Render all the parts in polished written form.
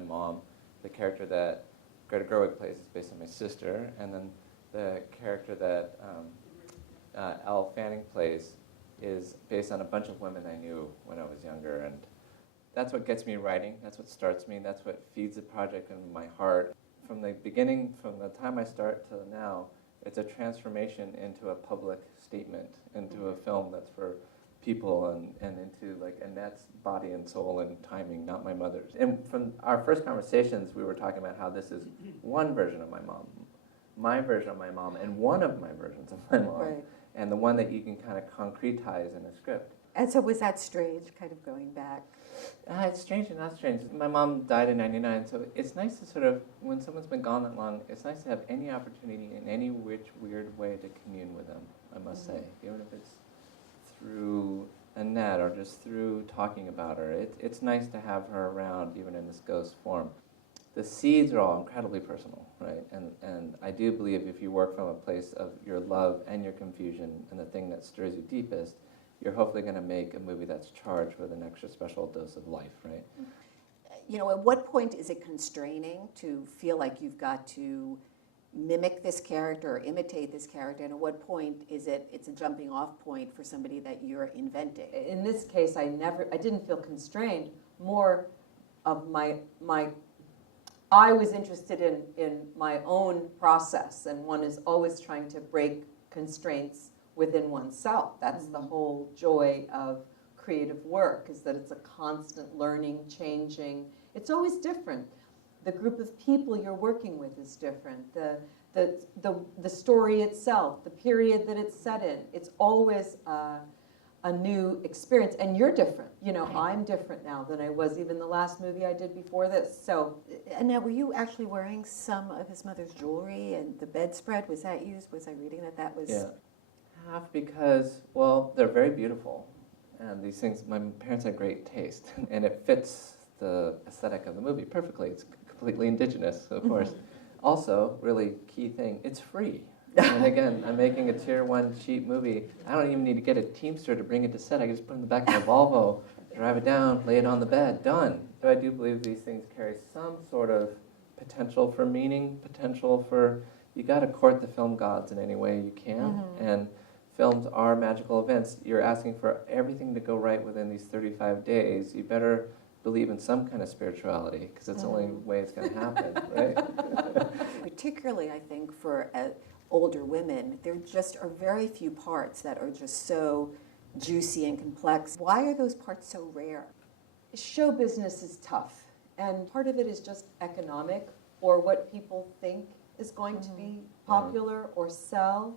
my mom. The character that Greta Gerwig plays is based on my sister, and then the character that Elle Fanning plays is based on a bunch of women I knew when I was younger, and that's what gets me writing. That's what starts me. That's what feeds the project in my heart. From the beginning, from the time I start to now, it's a transformation into a public statement, into a film that's for people and into like Annette's body and soul and timing, not my mother's. And from our first conversations, we were talking about how this is one version of my version of my mom, and one of my versions of my mom, Right. and the one that you can kind of concretize in a script. And so was that strange, kind of going back? It's strange and not strange. My mom died in '99, so it's nice to sort of, when someone's been gone that long, it's nice to have any opportunity in any weird way to commune with them, I must say. Even if it's through Annette or just through talking about her. It's nice to have her around, even in this ghost form. The seeds are all incredibly personal, right? And I do believe if you work from a place of your love and your confusion and the thing that stirs you deepest, you're hopefully going to make a movie that's charged with an extra special dose of life, right? You know, at what point is it constraining to feel like you've got to mimic this character or imitate this character, and at what point is it's a jumping off point for somebody that you're inventing? In this case, I didn't feel constrained. More of I was interested in my own process, and one is always trying to break constraints within oneself. That's the whole joy of creative work, is that it's a constant learning, changing. It's always different. The group of people you're working with is different. The story itself, the period that it's set in, it's always a new experience. And you're different. You know, I'm different now than I was even the last movie I did before this. So, And now, were you actually wearing some of his mother's jewelry and the bedspread? Was that used? Was I reading that was? Yeah. Half because, well, they're very beautiful. And these things, my parents had great taste. And it fits the aesthetic of the movie perfectly. It's completely indigenous, of course. Also, really key thing, it's free. And again, I'm making a tier 1 cheap movie. I don't even need to get a Teamster to bring it to set. I can just put it in the back of my Volvo, drive it down, lay it on the bed, done. So I do believe these things carry some sort of potential for meaning, potential for, you got to court the film gods in any way you can. And films are magical events. You're asking for everything to go right within these 35 days. You better believe in some kind of spirituality, because it's the only way it's going to happen, right? Particularly, I think, for older women, there just are very few parts that are just so juicy and complex. Why are those parts so rare? show business is tough, and part of it is just economic, or what people think is going to be popular or sell.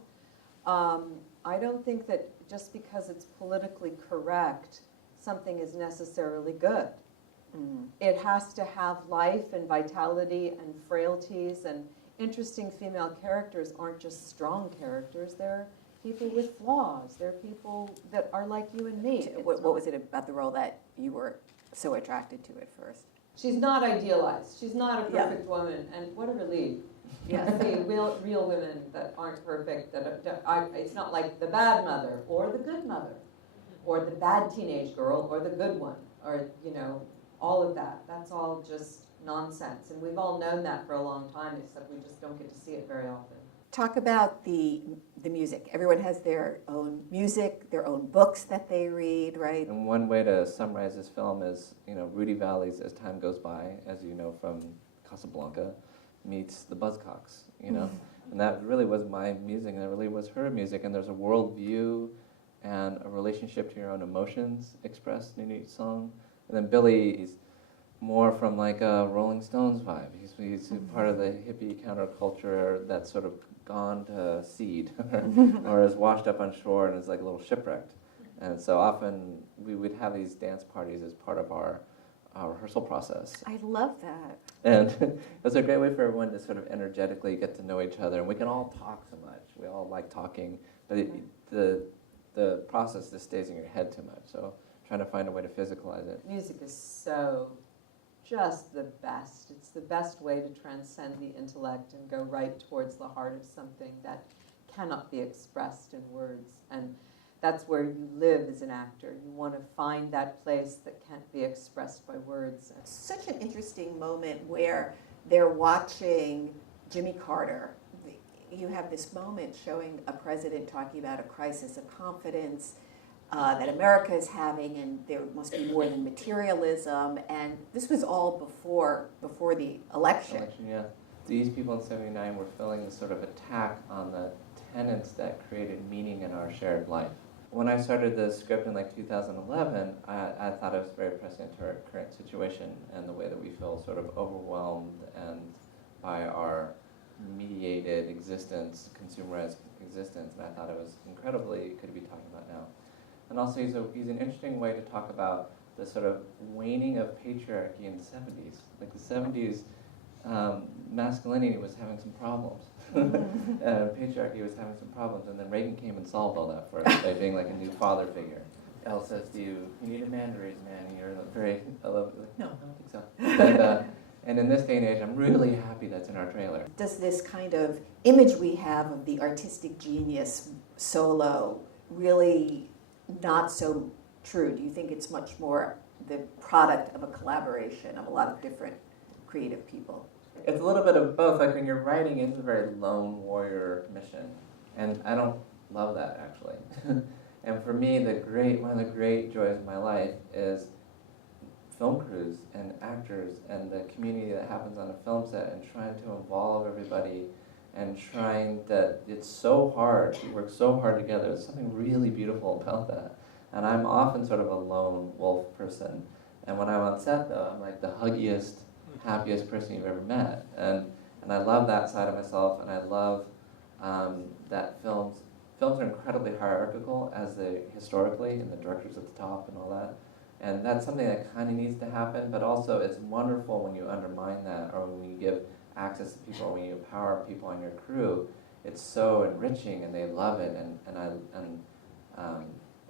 I don't think that just because it's politically correct, something is necessarily good. It has to have life and vitality and frailties, and interesting female characters aren't just strong characters. They're people with flaws. They're people that are like you and me. What was it about the role that you were so attracted to at first? She's not idealized. She's not a perfect woman, and what a relief. Yeah. See, real women that aren't perfect, it's not like the bad mother or the good mother or the bad teenage girl or the good one, or, you know, all of that. That's all just nonsense, and we've all known that for a long time, except we just don't get to see it very often. Talk about the music. Everyone has their own music, their own books that they read, right? And one way to summarize this film is, you know, Rudy Vallee's As Time Goes By, as you know from Casablanca, meets the Buzzcocks, you know? And that really was my music, and that really was her music, and there's a worldview and a relationship to your own emotions expressed in each song. And then Billy, he's more from like a Rolling Stones vibe. He's part of the hippie counterculture that's sort of gone to seed or is washed up on shore and is like a little shipwrecked. And so often we would have these dance parties as part of our rehearsal process. I love that. And it was a great way for everyone to sort of energetically get to know each other. And we can all talk so much. We all like talking, but the process just stays in your head too much. So trying to find a way to physicalize it. Music is so just the best. It's the best way to transcend the intellect and go right towards the heart of something that cannot be expressed in words. And that's where you live as an actor. You want to find that place that can't be expressed by words. Such an interesting moment where they're watching Jimmy Carter. You have this moment showing a president talking about a crisis of confidence that America is having, and there must be more than materialism. And this was all before the election. Yeah. These people in '79 were feeling this sort of attack on the tenets that created meaning in our shared life. When I started the script in like 2011, I thought it was very prescient to our current situation and the way that we feel sort of overwhelmed and by our mediated existence, consumerized existence, and I thought it was incredibly good to be talking about now. And also he's an interesting way to talk about the sort of waning of patriarchy in the 70s. Like the 70s, masculinity was having some problems. Patriarchy was having some problems, and then Reagan came and solved all that for us by being like a new father figure. Elle says to you, you need a man to raise a man, and you're very, no, I don't think so. And in this day and age, I'm really happy that's in our trailer. Does this kind of image we have of the artistic genius solo really not so true? Do you think it's much more the product of a collaboration of a lot of different creative people? It's a little bit of both. Like when you're writing, it's a very lone warrior mission, and I don't love that actually. And for me, one of the great joys of my life is film crews and actors and the community that happens on a film set, and trying to involve everybody, and trying that it's so hard. We work so hard together. There's something really beautiful about that. And I'm often sort of a lone wolf person. And when I'm on set, though, I'm like the huggiest, happiest person you've ever met. And I love that side of myself, and I love that films are incredibly hierarchical, as they historically, and the director's at the top and all that. And that's something that kind of needs to happen, but also it's wonderful when you undermine that, or when you give access to people, or when you empower people on your crew. It's so enriching, and they love it, and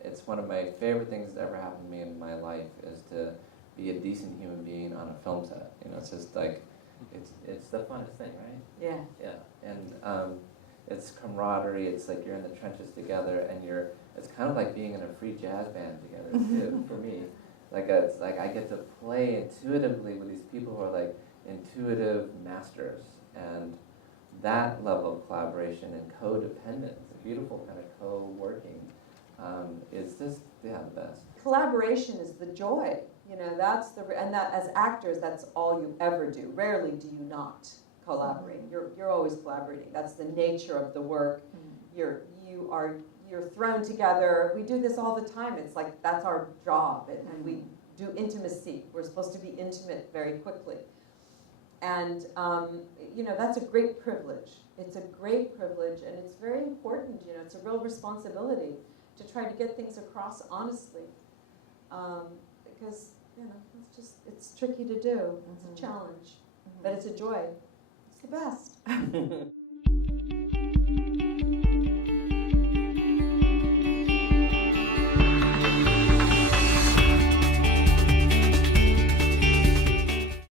it's one of my favorite things that ever happened to me in my life, is to be a decent human being on a film set. You know, it's just like, it's the funnest thing, right? Yeah. Yeah, and it's camaraderie. It's like you're in the trenches together, and it's kind of like being in a free jazz band together too, for me. It's like I get to play intuitively with these people who are like intuitive masters, and that level of collaboration and codependence, a beautiful kind of co-working, is just, the best. Collaboration is the joy. You know, and that as actors, that's all you ever do. Rarely do you not collaborate. You're always collaborating. That's the nature of the work. You're thrown together. We do this all the time. It's like that's our job, and we do intimacy. We're supposed to be intimate very quickly, and you know, that's a great privilege. It's a great privilege, and it's very important. You know, it's a real responsibility to try to get things across honestly, because you know, it's tricky to do. It's a challenge, but it's a joy. It's the best.